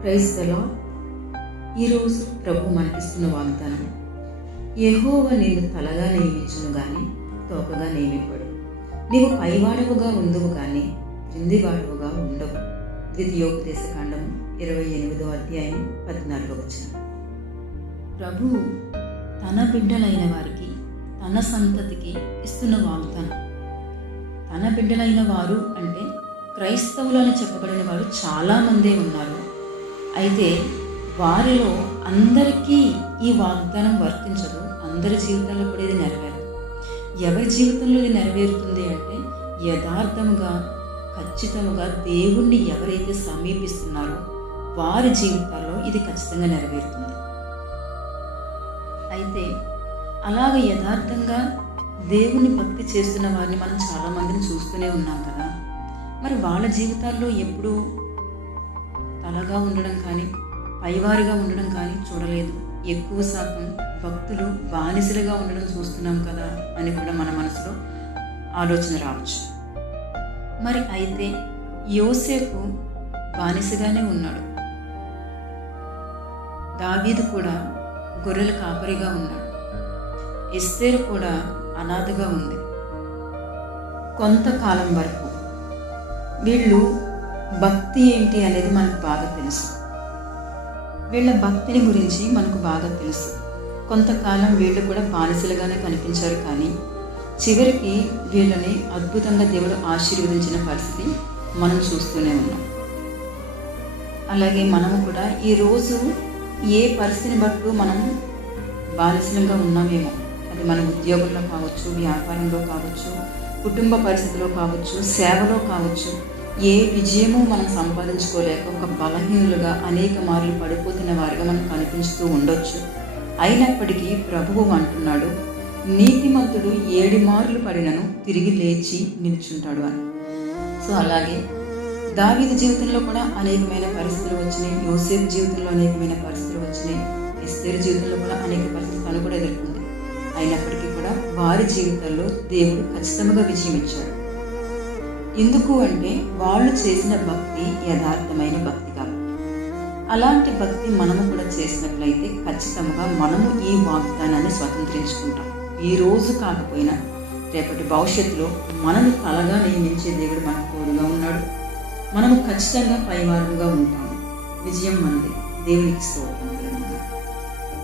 Praise the lord. ఈరోజు ప్రభు మనకిస్తున్న వాగ్దానం, యెహోవా నిన్ను తలగా నియమించును గాని తోకగా నియమింపడు. నీవు పైవాడవుగా ఉండువు గాని క్రిందివాడవుగా ఉండవు. ద్వితీయోపదేశకాండము 28వ అధ్యాయం 14వ వచనం. ప్రభువు తన బిడ్డలైన వారికి, తన సంతతికి ఇస్తున్న వాగ్దానం. తన బిడ్డలైన వారు అంటే క్రైస్తవులు అని చెప్పబడిన వారు చాలామందే ఉన్నారు. అయితే వారిలో అందరికీ ఈ వాగ్దానం వర్తించదు. అందరి జీవితంలో కూడా ఇది నెరవేరదు. ఎవరి జీవితంలో ఇది నెరవేరుతుంది అంటే యథార్థముగా, ఖచ్చితంగా దేవుణ్ణి ఎవరైతే సమీపిస్తున్నారో వారి జీవితాల్లో ఇది ఖచ్చితంగా నెరవేరుతుంది. అయితే అలాగ యథార్థంగా దేవుని భక్తి చేస్తున్న వారిని మనం చాలామందిని చూస్తూనే ఉన్నాం కదా. మరి వాళ్ళ జీవితాల్లో ఎప్పుడూ తలగా ఉండడం కానీ, పైవారిగా ఉండడం కానీ చూడలేదు. ఎక్కువ శాతం భక్తులు బానిసలుగా ఉండడం చూస్తున్నాం కదా అని కూడా మన మనసులో ఆలోచన రావచ్చు. మరి అయితే యోసేపు బానిసగానే ఉన్నాడు. దావీదు కూడా గొర్రెల కాపరిగా ఉన్నాడు. ఎస్తేరు కూడా అనాథగా ఉంది. కొంతకాలం వరకు వీళ్ళు భక్తి ఏంటి అనేది మనకు బాగా తెలుసు. వీళ్ళ భక్తిని గురించి మనకు బాగా తెలుసు. కొంతకాలం వీళ్ళు కూడా బానిసలుగానే కనిపించారు, కానీ చివరికి వీళ్ళని అద్భుతంగా దేవుడు ఆశీర్వదించిన పరిస్థితి మనం చూస్తూనే ఉన్నాం. అలాగే మనము కూడా ఈరోజు ఏ పరిస్థితిని బట్టి మనం బానిసలుగా ఉన్నామేమో, అది మన ఉద్యోగంలో కావచ్చు, వ్యాపారంలో కావచ్చు, కుటుంబ పరిస్థితిలో కావచ్చు, సేవలో కావచ్చు, ఏ విజయము మనం సంపాదించుకోలేక ఒక బలహీనులుగా అనేక మార్లు పడిపోతున్న వారిగా మనం కనిపిస్తూ ఉండొచ్చు. అయినప్పటికీ ప్రభువు అంటున్నాడు, నీతిమంతుడు 7 మార్లు పడినను తిరిగి లేచి నిలుచుంటాడు అని. సో అలాగే దావీదు జీవితంలో కూడా అనేకమైన పరిస్థితులు వచ్చినాయి. యోసేపు జీవితంలో అనేకమైన పరిస్థితులు వచ్చినాయి. ఎస్తేరు జీవితంలో కూడా అనేక పరిస్థితులు తను కూడా ఎదుర్కొంది. అయినప్పటికీ కూడా వారి జీవితాల్లో దేవుడు ఖచ్చితంగా విజయం ఇచ్చాడు. ఎందుకు అంటే వాళ్ళు చేసిన భక్తి యథార్థమైన భక్తి కాబట్టి. అలాంటి భక్తి మనము కూడా చేసినట్లయితే ఖచ్చితంగా మనము ఈ వాగ్దానాన్ని స్వతంత్రించుకుంటాం. ఈ రోజు కాకపోయినా రేపటి భవిష్యత్తులో మనము తలగా నియమించే దేవుడు మనకు తోడుగా ఉన్నాడు. మనము ఖచ్చితంగా పైవారుగా ఉంటాము. విజయం మనది. దేవునికి స్తోత్రం.